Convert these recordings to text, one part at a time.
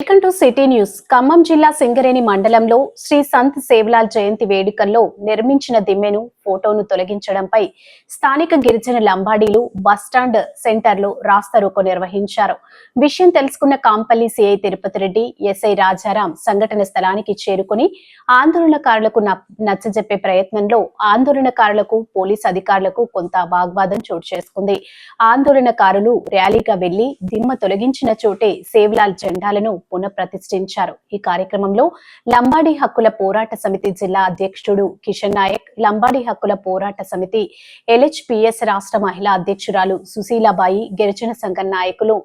Welcome to city news. Khammam జిల్లా సింగరేణి మండలంలో శ్రీ సంత్ సేవలాల్ జయంతి వేడుకల్లో నిర్మించిన దిమ్మెను ఫోటోను తొలగించడంపై స్థానిక గిరిజన లంబాడీలు బస్టాండ్ సెంటర్లో రాస్తారోకో నిర్వహించారు. విషయం తెలుసుకున్న కాంపల్లి సిఐ తిరుపతి రెడ్డి ఎస్ఐ రాజారాం సంఘటన స్థలానికి చేరుకుని ఆందోళనకారులకు నచ్చజెప్పే ప్రయత్నంలో ఆందోళనకారులకు పోలీస్ అధికారులకు కొంత వాగ్వాదం చోటు చేసుకుంది. ఆందోళనకారులు ర్యాలీగా వెళ్ళి దిమ్మ తొలగించిన చోటే సేవలాల్ జెండాలను పునఃప్రతిష్ఠించారు ఈ కార్యక్రమంలో లంబాడీ హక్కుల పోరాట సమితి జిల్లా అధ్యక్షుడు కిషన్ నాయక్ లంబాడీ హక్కుల పోరాట సమితి ఎల్హెచ్పిఎస్ రాష్ట్ర మహిళా అధ్యక్షురాలు సుశీలాబాయి గిరిజన సంఘం నాయకులు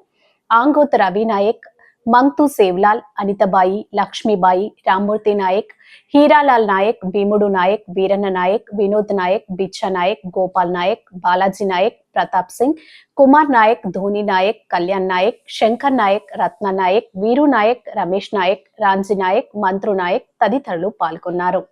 ఆంగోత్ రవి నాయక్ మంగ్తు సేవ్లాల్ అనితబాయి లక్ష్మీబాయి రామ్మూర్తి నాయక్ హీరాలాల్ నాయక్ భీముడు నాయక్ వీరన్న నాయక్ వినోద్ నాయక్ బిచ్చా నాయక్ గోపాల్ నాయక్ బాలాజీ నాయక్ ప్రతాప్ సింగ్ కుమార్ నాయక్ ధోని నాయక్ కళ్యాణ్ నాయక్ శంకర్ నాయక్ రత్న నాయక్ వీరు నాయక్ రమేష్ నాయక్ రాంజీ నాయక్ మంత్రు నాయక్ తదితరులు పాల్గొన్నారు.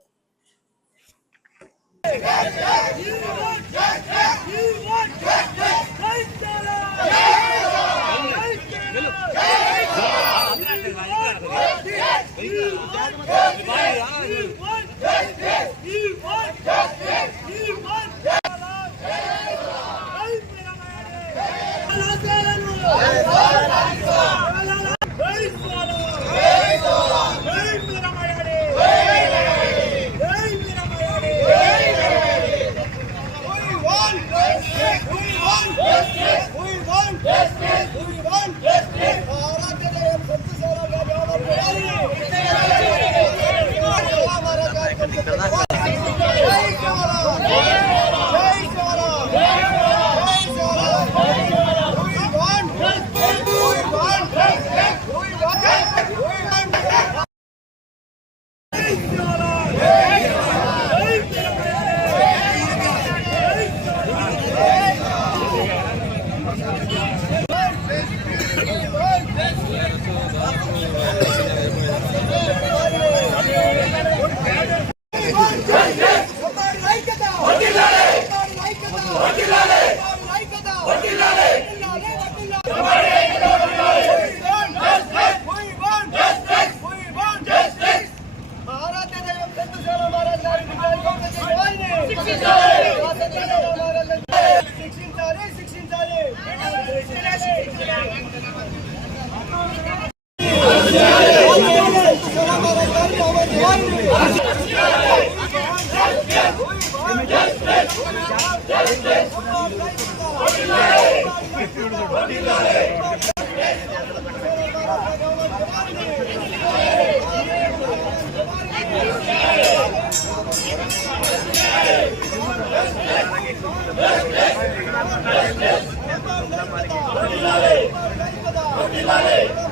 ¿verdad? Dale.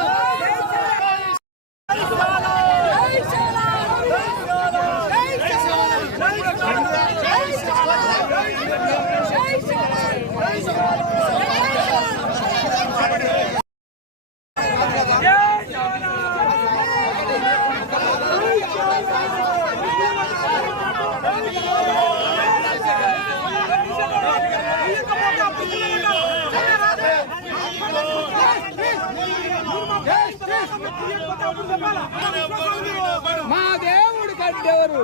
మా దేవుడు కట్టెవరు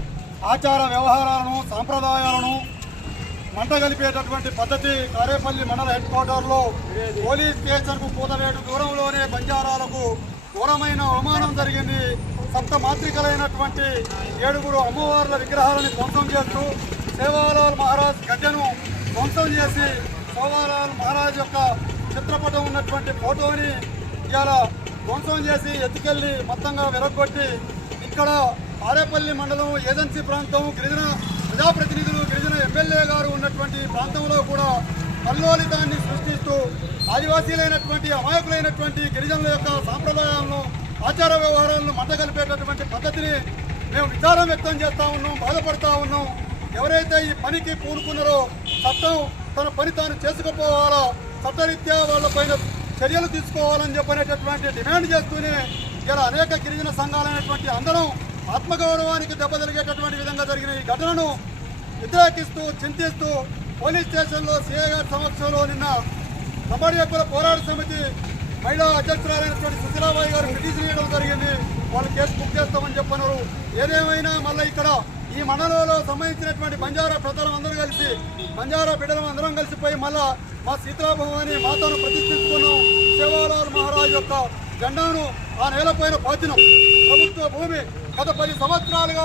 ఆచార వ్యవహారాలను సాంప్రదాయాలను మంటగలిపేటటువంటి పద్ధతి కారేపల్లి మండల హెడ్ క్వార్టర్లో పోలీస్ స్టేషన్కు కూతవేటు దూరంలోనే బంజారాలకు దూరమైన అవమానం జరిగింది. సప్త మాత్రికలైనటువంటి ఏడుగురు అమ్మవార్ల విగ్రహాలను ధ్వంసం చేస్తూ సేవాలాల్ మహారాజ్ గడ్డను ధ్వంసం చేసి సేవాలాల్ మహారాజ్ యొక్క చిత్రపటం ఉన్నటువంటి ఫోటోని ఇవాళ ధ్వంసం చేసి ఎత్తుకెళ్ళి మొత్తంగా విరగొట్టి ఇక్కడ ఆరేపల్లి మండలం ఏజెన్సీ ప్రాంతం గిరిజన ప్రజాప్రతినిధులు గిరిజన ఎమ్మెల్యే గారు ఉన్నటువంటి ప్రాంతంలో కూడా కల్లోలితాన్ని సృష్టిస్తూ ఆదివాసీలైనటువంటి అమాయకులైనటువంటి గిరిజనుల యొక్క సాంప్రదాయాలను ఆచార వ్యవహారాలను మంటగలిపేటటువంటి పద్ధతిని మేము విచారం వ్యక్తం చేస్తూ ఉన్నాం బాధపడతా ఉన్నాం. ఎవరైతే ఈ పనికి పూనుకున్నారో చట్టం తన పని తాను చేసుకుపోవాలో చట్టరీత్యా వాళ్ళపైన చర్యలు తీసుకోవాలని చెప్పనేటటువంటి డిమాండ్ చేస్తూనే ఇలా అనేక గిరిజన సంఘాలైనటువంటి అందరం ఆత్మగౌరవానికి దెబ్బ జరిగేటటువంటి విధంగా జరిగిన ఈ ఘటనను వ్యతిరేకిస్తూ చింతిస్తూ పోలీస్ స్టేషన్లో సిఐ గారి సమక్షంలో నిన్న కబడ్డీ యొక్క పోరాట సమితి మహిళా అధ్యక్షురాలైనటువంటి సుశీలాబాయి గారు పిటిషన్ ఇవ్వడం జరిగింది. వాళ్ళు కేసు బుక్ చేస్తామని చెప్పన్నారు. ఏదేమైనా మళ్ళీ ఇక్కడ ఈ మండలంలో సంబంధించినటువంటి బంజారా ప్రజలం అందరం కలిసి బంజారా బిడ్డలం అందరం కలిసిపోయి మళ్ళా మా సీతాభవాని మాతను ప్రతిష్ఠించుకున్నాం శివలాల్ మహారాజ్ యొక్క జెండాను ఆ నేలపైన పాతినం. ప్రభుత్వ భూమి గత పది సంవత్సరాలుగా